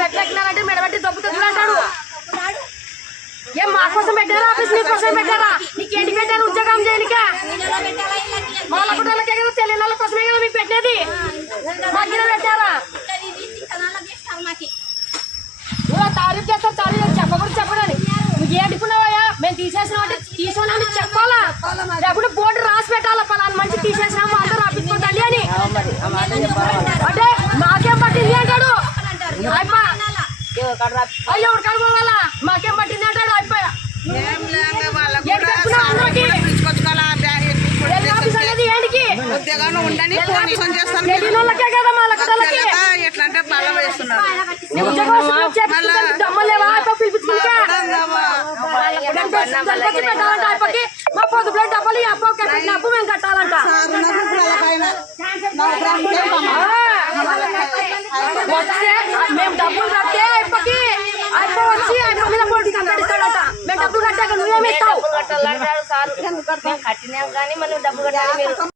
మెట్లెక్కినారంటే మెడబెట్టి దొబ్బుతుంది అంటాడు. ఏం మా కోసం పెట్టారా ఆఫీస్ నీ కోసం పెట్టారా? నీకేంటి పెట్టారు ఉద్యోగం చేయనిక? వాళ్ళ కుటుంబాలకే కదా తెలియని వాళ్ళ కోసమే కదా మీకు పెట్టేది. మాకు పెట్టారా? తారీఫ్ చేస్తారు తారీఫ్ చెప్పకూడదు చెప్పడానికి. నువ్వు ఏడుకున్నావా? మేము తీసేసిన తీసుకున్నామని చెప్పాలా? లేకుంటే బోర్డు రాసి పెట్టాలా పలానా మంచి తీసేసినాము అందరూ రాపించుకోండి అని. అంటే మాకేం పట్టింది అంటాడు. అయ్యో కడుకోవాలా మాకేం పట్టింది అంటాడు. అయిపోయా మా పొద్దుపులో డబ్బులు అప్పు మేము కట్టాలంట. మేము డబ్బులు కట్టే అయిపోయి వచ్చి అయిపో మీద పోటీ కట్టిస్తాడట. మేము డబ్బులు కట్టాక నువ్వేమిస్తావు? కట్టాలంటాడు సార్. కట్టినాం కానీ మనం డబ్బులు కట్టాలి.